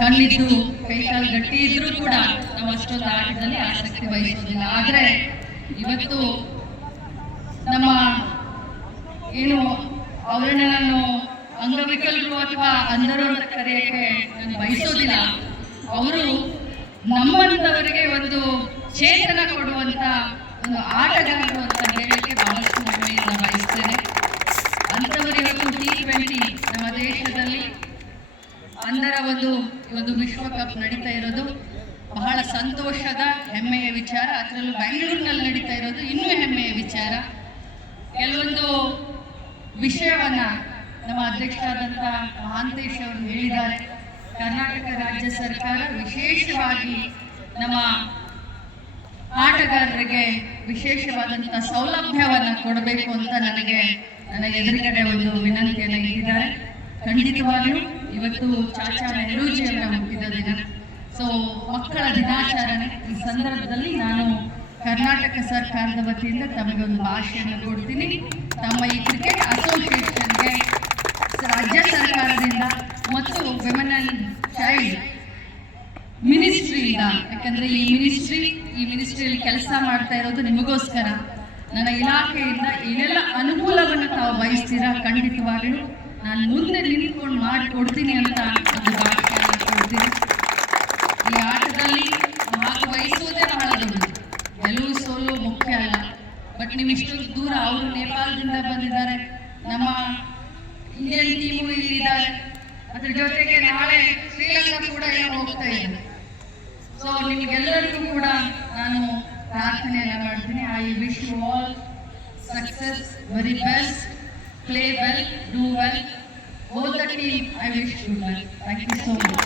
ಕಣ್ಣಿದ್ದು ಕೈಕಾಲು ಗಟ್ಟಿ ಇದ್ರೂ ಕೂಡ ನಾವು ಅಷ್ಟೊಂದು ಆಟದಲ್ಲಿ ಆಸಕ್ತಿ ವಹಿಸೋದಿಲ್ಲ. ಆದ್ರೆ ಇವತ್ತು ನಮ್ಮ ಏನು ಅವರನ್ನ ನಾನು ಅಂಗವಿಕಲರು ಅಥವಾ ಅಂಧರು ಅಂತ ಕರೆಯಕ್ಕೆ ನಾನು ಬಯಸೋದಿಲ್ಲ. ಅವರು ನಮ್ಮಂತವರಿಗೆ ಒಂದು ಚೇತನ ಕೊಡುವಂತ ಒಂದು ಆಟಗಾರರು ಅಂತ ಹೇಳಕ್ಕೆ ಬಹಳಷ್ಟು ಹೆಮ್ಮೆಯಿಂದ ಬಯಸ್ತೇನೆ. ಅಂಥವರು ಇವತ್ತು T20 ನಮ್ಮ ದೇಶದಲ್ಲಿ ಅಂಧರ ಒಂದು ವಿಶ್ವಕಪ್ ನಡೀತಾ ಇರೋದು ಬಹಳ ಸಂತೋಷದ ಹೆಮ್ಮೆಯ ವಿಚಾರ. ಅದರಲ್ಲೂ ಬೆಂಗಳೂರಿನಲ್ಲಿ ನಡೀತಾ ಇರೋದು ಇನ್ನೂ ಹೆಮ್ಮೆಯ ವಿಚಾರ. ಕೆಲವೊಂದು ವಿಷಯವನ್ನ ನಮ್ಮ ಅಧ್ಯಕ್ಷರಾದಂಥ ಮಹಾಂತೇಶ್ ಅವರು ಹೇಳಿದ್ದಾರೆ. ಕರ್ನಾಟಕ ರಾಜ್ಯ ಸರ್ಕಾರ ವಿಶೇಷವಾಗಿ ನಮ್ಮ ಆಟಗಾರರಿಗೆ ವಿಶೇಷವಾದಂಥ ಸೌಲಭ್ಯವನ್ನು ಕೊಡಬೇಕು ಅಂತ ನನ್ನ ಎದುರುಗಡೆ ಒಂದು ವಿನಂತಿಯನ್ನು ನೀಡಿದ್ದಾರೆ. ಖಂಡಿತವಾಗಿಯೂ ಇವತ್ತು ಚಾಚಾ ನೆಹರೂಜಿ ಅವರ ಹುಟ್ಟಿದ ದಿನ. ಸೊ ಮಕ್ಕಳ ದಿನಾಚರಣೆ ಈ ಸಂದರ್ಭದಲ್ಲಿ ನಾನು ಕರ್ನಾಟಕ ಸರ್ಕಾರದ ವತಿಯಿಂದ ತಮಗೊಂದು ಭಾಷೆಯನ್ನು ಕೊಡ್ತೀನಿ. ತಮ್ಮ ಈ ಕ್ರಿಕೆಟ್ ಅಸೋಸಿಯೇಷನ್ಗೆ ರಾಜ್ಯ ಸರ್ಕಾರದಿಂದ ಮತ್ತು ವಿಮೆನ್ ಅಂಡ್ ಚೈಲ್ಡ್ ಮಿನಿಸ್ಟ್ರಿಯಿಂದ, ಯಾಕಂದ್ರೆ ಈ ಮಿನಿಸ್ಟ್ರಿಯಲ್ಲಿ ಕೆಲಸ ಮಾಡ್ತಾ ಇರೋದು ನಿಮಗೋಸ್ಕರ, ನನ್ನ ಇಲಾಖೆಯಿಂದ ಏನೆಲ್ಲ ಅನುಕೂಲವನ್ನು ತಾವು ಬಯಸ್ತೀರಾ ಖಂಡಿತವಾಗಲೂ ನಾನು ಮುಂದೆ ನಿಂತ್ಕೊಂಡು ಮಾಡಿಕೊಡ್ತೀನಿ ಅಂತ ಒಂದು ಭಾಷೆಯನ್ನು ಕೊಡ್ತೀನಿ. ಈ ಆಟದಲ್ಲಿ ಭಾಗವಹಿಸುವುದೇ ಬಹಳ ದೊಡ್ಡದು. ಗೆಲುವು ಸೋಲು ಮುಖ್ಯ ಅಲ್ಲ. ಬಟ್ ನೀವು ಇಷ್ಟೊಂದು ದೂರ, ಅವರು ನೇಪಾಳದಿಂದ ಬಂದಿದ್ದಾರೆ, ನಮ್ಮ ಇಂಡಿಯನ್ ಟೀಮು ಇಲ್ಲಿದ್ದಾರೆ, ಅದ್ರ ಜೊತೆಗೆ ನಾಳೆ ಶ್ರೀಲಂಕಾ ಕೂಡ ಹೋಗ್ತಾ ಇದೆ. ಸೊ ನಿಮಗೆಲ್ಲರಿಗೂ ಕೂಡ ನಾನು ಪ್ರಾರ್ಥನೆಯನ್ನು ಮಾಡ್ತೀನಿ. I wish you all success, very best, play well, do well. All the team, I wish you well. Thank you so much.